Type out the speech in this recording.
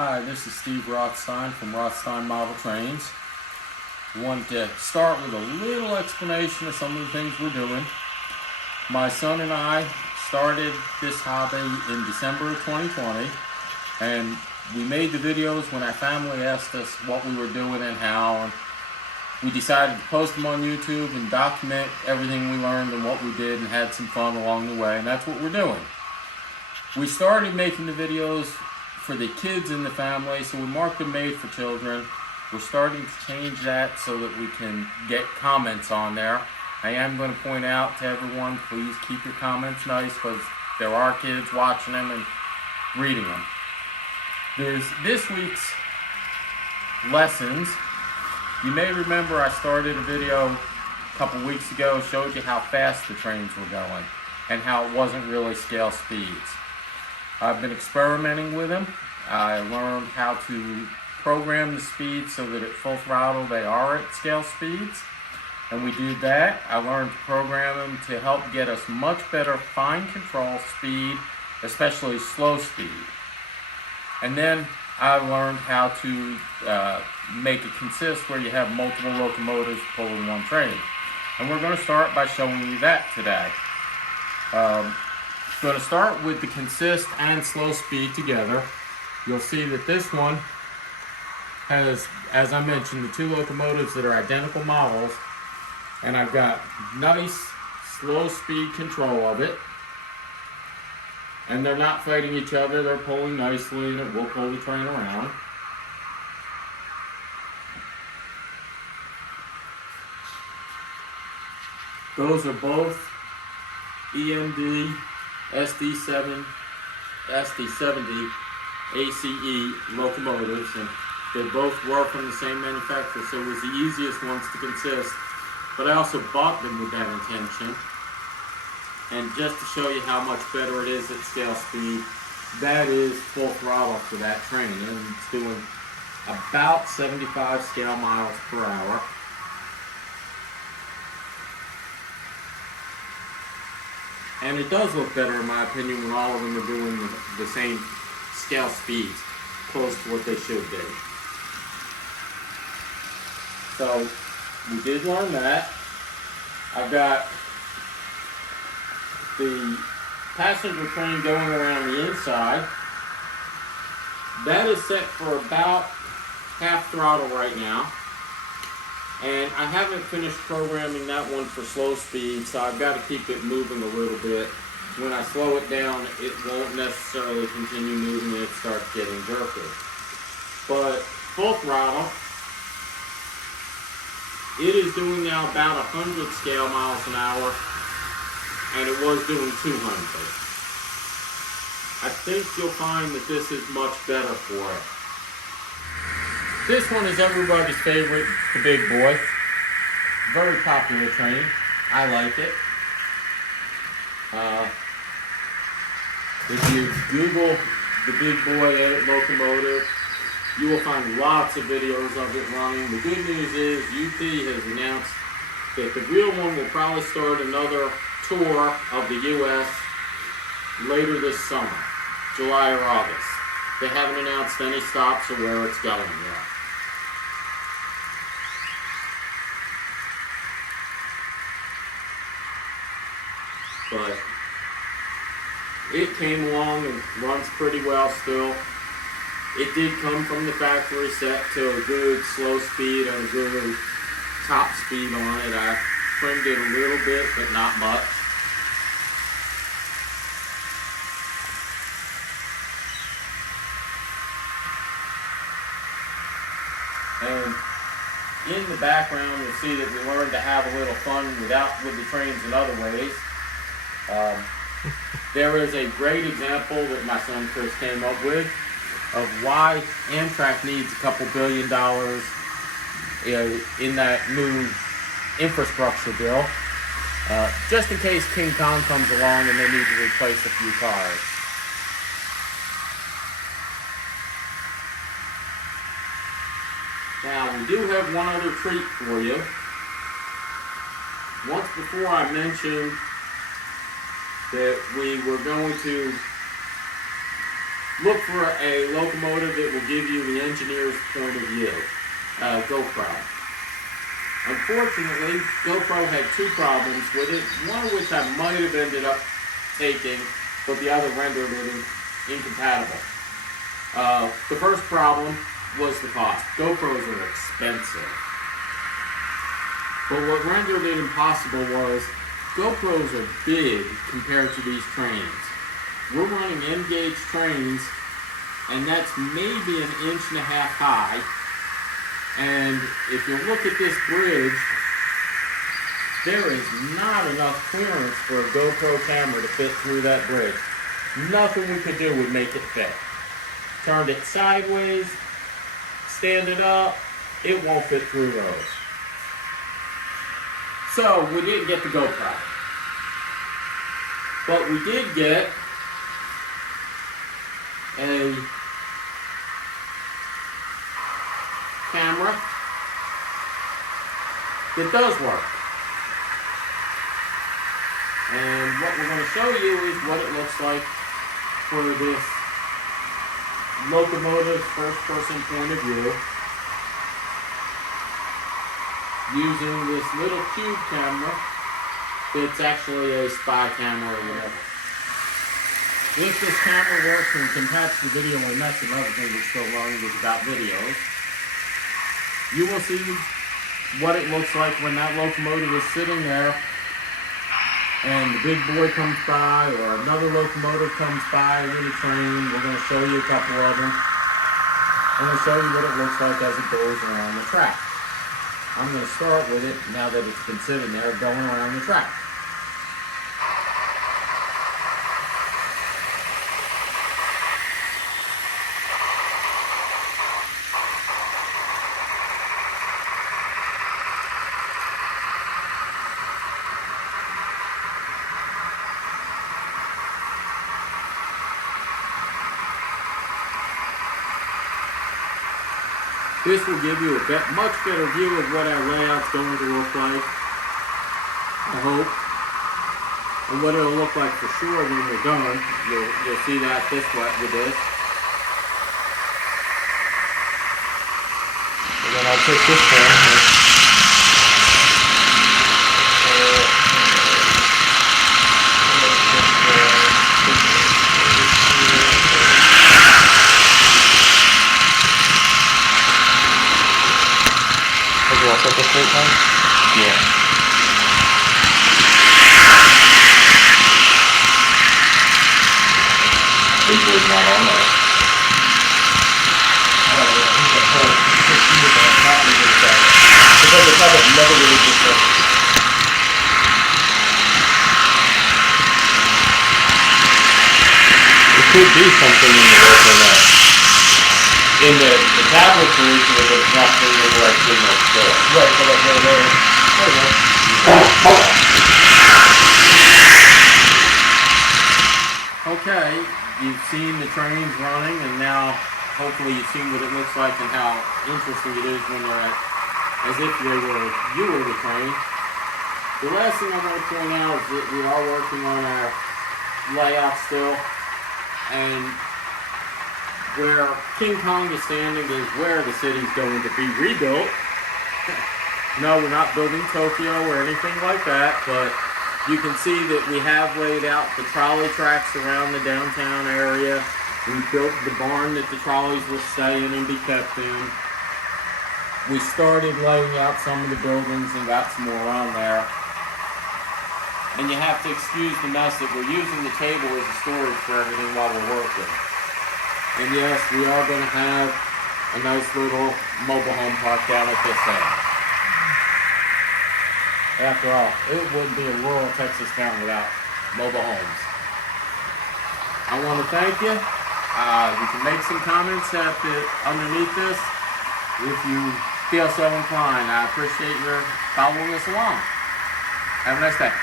Hi, this is Steve Rothstein from Rothstein Model Trains. I wanted to start with a little explanation of some of the things we're doing. My son and I started this hobby in December of 2020, and we made the videos when our family asked us what we were doing and how, and we decided to post them on YouTube and document everything we learned and what we did and had some fun along the way, and that's what we're doing. We started making the videos for the kids in the family, so we marked them made for children. We're starting to change that so that we can get comments on there. I am going to point out to everyone, please keep your comments nice, because there are kids watching them and reading them. There's this week's lessons. You may remember I started a video a couple weeks ago, showed you how fast the trains were going and how it wasn't really scale speeds. I've been experimenting with them. I learned how to program the speed so that at full throttle they are at scale speeds. And we did that. I learned to program them to help get us much better fine control speed, especially slow speed. And then I learned how to make it consist where you have multiple locomotives pulling one train. And we're going to start by showing you that today. Going to start with the consist and slow speed together. You'll see that this one has, as I mentioned, the two locomotives that are identical models, and I've got nice slow speed control of it, and they're not fighting each other, they're pulling nicely, and it will pull the train around. Those are both EMD SD70 ACE locomotives, and they both were from the same manufacturer, so it was the easiest ones to consist. But I also bought them with that intention. And just to show you how much better it is at scale speed, that is full throttle for that train, and it's doing about 75 scale miles per hour. And it does look better, in my opinion, when all of them are doing the same scale speeds, close to what they should be. So, we did learn that. I've got the passenger train going around the inside. That is set for about half throttle right now. And I haven't finished programming that one for slow speed, so I've got to keep it moving a little bit. When I slow it down, it won't necessarily continue moving and it starts getting jerky. But full throttle, it is doing now about 100 scale miles an hour, and it was doing 200. I think you'll find that this is much better for it. This one is everybody's favorite, the Big Boy. Very popular train. I like it. If you Google the Big Boy locomotive, you will find lots of videos of it running. The good news is UP has announced that the real one will probably start another tour of the U.S. later this summer, July or August. They haven't announced any stops or where it's going yet. But it came along and runs pretty well still. It did come from the factory set to a good slow speed and a good top speed on it. I trimmed it a little bit, but not much. And in the background, you'll see that we learned to have a little fun with the trains in other ways. There is a great example that my son Chris came up with of why Amtrak needs a couple $2 billion in that new infrastructure bill, just in case King Kong comes along and they need to replace a few cars. Now, we do have one other treat for you. Once before I mentioned that we were going to look for a locomotive that will give you the engineer's point of view, GoPro. Unfortunately, GoPro had two problems with it, one of which I might have ended up taking, but the other rendered it incompatible. The first problem was the cost. GoPros are expensive. But what rendered it impossible was GoPros are big compared to these trains. We're running N-gauge trains, and that's maybe 1.5 inches high. And if you look at this bridge, there is not enough clearance for a GoPro camera to fit through that bridge. Nothing we could do would make it fit. Turned it sideways, stand it up, it won't fit through those. So we didn't get the GoPro. But we did get a camera that does work. And what we're going to show you is what it looks like for this locomotive's first-person point of view, using this little cube camera that's actually a spy camera or whatever. If this camera works and can catch the video, and that's another thing we're still learning is about videos, you will see what it looks like when that locomotive is sitting there and the big boy comes by or another locomotive comes by with a train. We're going to show you a couple of them. I'm going to show you what it looks like as it goes around the track. I'm going to start with it now that it's been sitting there going around the track. This will give you a much better view of what our layout's going to look like, I hope, and what it'll look like for sure when we're done. You'll see that this way with this. And then I'll take this camera. Also the straight line? Yeah. Big boy's not on there. Oh yeah, he's a whole 6 years old, not really good at it. Because the public never really gets it. There could be something in the work in that. In the tablet solution, it was nothing in the right signal still. Right, so like right there. Okay, you've seen the trains running, and now hopefully you've seen what it looks like and how interesting it is when they're as if you were the train. The last thing I want to point out is that we are working on our layout still, and where King Kong is standing is where the city's going to be rebuilt. No, we're not building Tokyo or anything like that, but you can see that we have laid out the trolley tracks around the downtown area. We built the barn that the trolleys will stay in and be kept in. We started laying out some of the buildings and got some more on there. And you have to excuse the mess that we're using the table as a storage for everything while we're working. And yes, we are going to have a nice little mobile home park down at this end. After all, it wouldn't be a rural Texas town without mobile homes. I want to thank you. You can make some comments underneath this if you feel so inclined. I appreciate your following us along. Have a nice day.